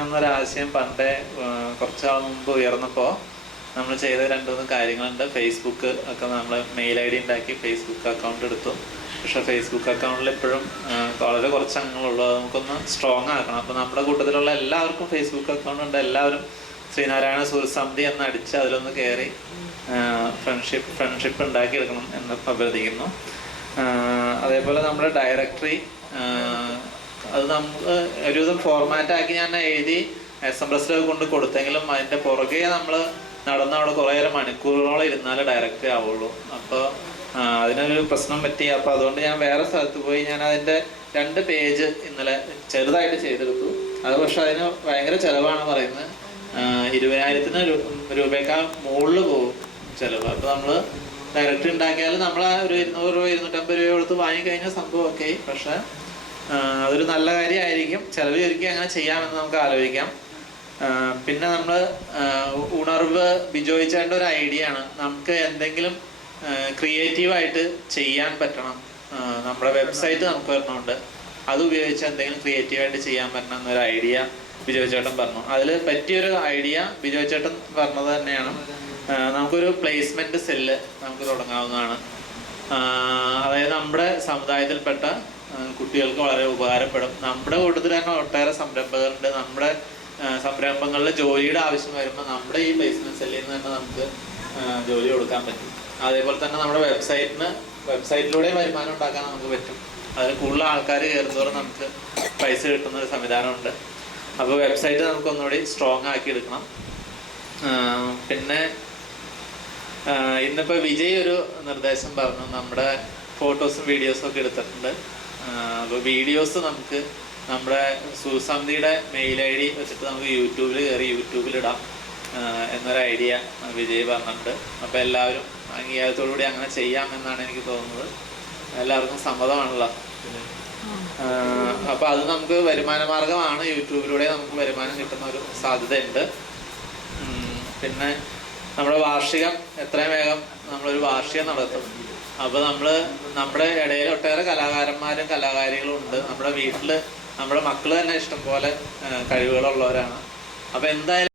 എന്നൊരാശയം പണ്ടേ കുറച്ച് നാൾ മുമ്പ് ഉയർന്നപ്പോൾ നമ്മൾ ചെയ്ത 2-3 കാര്യങ്ങളുണ്ട്. ഫേസ്ബുക്ക് ഒക്കെ നമ്മൾ മെയിൽ ID ഉണ്ടാക്കി ഫേസ്ബുക്ക് അക്കൗണ്ട് എടുത്തു. പക്ഷേ ഫേസ്ബുക്ക് അക്കൗണ്ടിൽ ഇപ്പോഴും വളരെ കുറച്ച് അംഗങ്ങളുള്ളൂ. അത് നമുക്കൊന്ന് സ്ട്രോങ് ആക്കണം. അപ്പോൾ നമ്മുടെ കൂട്ടത്തിലുള്ള എല്ലാവർക്കും ഫേസ്ബുക്ക് അക്കൗണ്ട് ഉണ്ട്. എല്ലാവരും ശ്രീനാരായണ സുഹൃസമിതി എന്ന് അടിച്ച് അതിലൊന്ന് കയറി ഫ്രണ്ട്ഷിപ്പ് ഉണ്ടാക്കിയെടുക്കണം എന്ന് അഭ്യർത്ഥിക്കുന്നു. അതേപോലെ നമ്മുടെ ഡയറക്ടറി അത് നമ്മൾ ഒരുവിധം ഫോർമാറ്റാക്കി ഞാൻ എഴുതി SMS കൊണ്ട് കൊടുത്തെങ്കിലും അതിൻ്റെ പുറകെ നമ്മൾ നടന്ന് അവിടെ കുറേയേറെ മണിക്കൂറുകളോളം ഇരുന്നാലേ ഡയറക്ടറി ആവുള്ളൂ. അപ്പോൾ അതിനൊരു പ്രശ്നം പറ്റി. അപ്പോൾ അതുകൊണ്ട് ഞാൻ വേറെ സ്ഥലത്ത് പോയി ഞാൻ അതിൻ്റെ 2 പേജ് ഇന്നലെ ചെറുതായിട്ട് ചെയ്തെടുത്തു. അത് പക്ഷെ അതിന് ഭയങ്കര ചിലവാണ് പറയുന്നത്. 20,000 രൂപയേക്കാൾ മുകളിൽ പോകും ചിലവ്. അപ്പോൾ നമ്മൾ ഡയറക്ടറി ഉണ്ടാക്കിയാൽ നമ്മൾ ഒരു 200 രൂപ 250 രൂപ കൊടുത്ത് വാങ്ങിക്കഴിഞ്ഞാൽ സംഭവമൊക്കെ. പക്ഷെ അതൊരു നല്ല കാര്യമായിരിക്കും. ചിലവ് ചുരുക്കി അങ്ങനെ ചെയ്യാമെന്ന് നമുക്ക് ആലോചിക്കാം. പിന്നെ നമ്മൾ ഉണർവ് ബിജോയിച്ചേണ്ട ഒരു ഐഡിയ ആണ്. നമുക്ക് എന്തെങ്കിലും ക്രിയേറ്റീവായിട്ട് ചെയ്യാൻ പറ്റണം. നമ്മുടെ വെബ്സൈറ്റ് നമുക്ക് വരണമുണ്ട്. അത് ഉപയോഗിച്ച് എന്തെങ്കിലും ക്രിയേറ്റീവായിട്ട് ചെയ്യാൻ പറ്റണം എന്നൊരു ഐഡിയ ബിജോയ് ചേട്ടൻ പറഞ്ഞു. അതിൽ പറ്റിയൊരു ഐഡിയ ബിജോയ് ചേട്ടൻ പറഞ്ഞത് തന്നെയാണ്. നമുക്കൊരു പ്ലേസ്മെന്റ് സെല്ല് നമുക്ക് തുടങ്ങാവുന്നതാണ്. അതായത് നമ്മുടെ സമുദായത്തിൽപ്പെട്ട കുട്ടികൾക്ക് വളരെ ഉപകാരപ്പെടും. നമ്മുടെ കൂട്ടത്തിൽ തന്നെ ഒട്ടേറെ സംരംഭകരുണ്ട്. നമ്മുടെ സംരംഭങ്ങളിൽ ജോലിയുടെ ആവശ്യം വരുമ്പോൾ നമ്മുടെ ഈ പ്ലേസ്മെന്റ് സെല്ലിൽ നിന്ന് തന്നെ നമുക്ക് ജോലി കൊടുക്കാൻ പറ്റും. അതേപോലെ തന്നെ നമ്മുടെ വെബ്സൈറ്റിലൂടെ വരുമാനം ഉണ്ടാക്കാൻ നമുക്ക് പറ്റും. അതിൽ കൂടുതൽ ആൾക്കാർ കയറുന്നതോറും നമുക്ക് പൈസ കിട്ടുന്ന ഒരു സംവിധാനമുണ്ട്. അപ്പോൾ വെബ്സൈറ്റ് നമുക്ക് ഒന്നുകൂടി സ്ട്രോങ് ആക്കി എടുക്കണം. പിന്നെ ഇന്നിപ്പോൾ വിജയ് ഒരു നിർദ്ദേശം പറഞ്ഞു. നമ്മുടെ ഫോട്ടോസും വീഡിയോസും ഒക്കെ എടുത്തിട്ടുണ്ട്. അപ്പോൾ വീഡിയോസ് നമുക്ക് നമ്മുടെ സുസമിതിയുടെ മെയിൽ ID വെച്ചിട്ട് നമുക്ക് യൂട്യൂബിൽ കയറി യൂട്യൂബിലിടാം എന്നൊരു ഐഡിയ വിജയ് പറഞ്ഞിട്ടുണ്ട്. അപ്പോൾ എല്ലാവരും അംഗീകാരത്തോടുകൂടി അങ്ങനെ ചെയ്യാം എന്നാണ് എനിക്ക് തോന്നുന്നത്. എല്ലാവർക്കും സമ്മതമാണല്ലോ. അപ്പോൾ അത് നമുക്ക് വരുമാന മാർഗമാണ്. യൂട്യൂബിലൂടെ നമുക്ക് വരുമാനം കിട്ടുന്ന ഒരു സാധ്യതയുണ്ട്. പിന്നെ നമ്മുടെ വാർഷികം എത്രയും വേഗം നമ്മളൊരു വാർഷികം നടത്തും. അപ്പോൾ നമ്മുടെ ഇടയിൽ ഒട്ടേറെ കലാകാരന്മാരും കലാകാരികളും ഉണ്ട്. നമ്മുടെ വീട്ടിൽ നമ്മുടെ മക്കൾ തന്നെ ഇഷ്ടംപോലെ കഴിവുകളുള്ളവരാണ്. അപ്പോൾ എന്തായാലും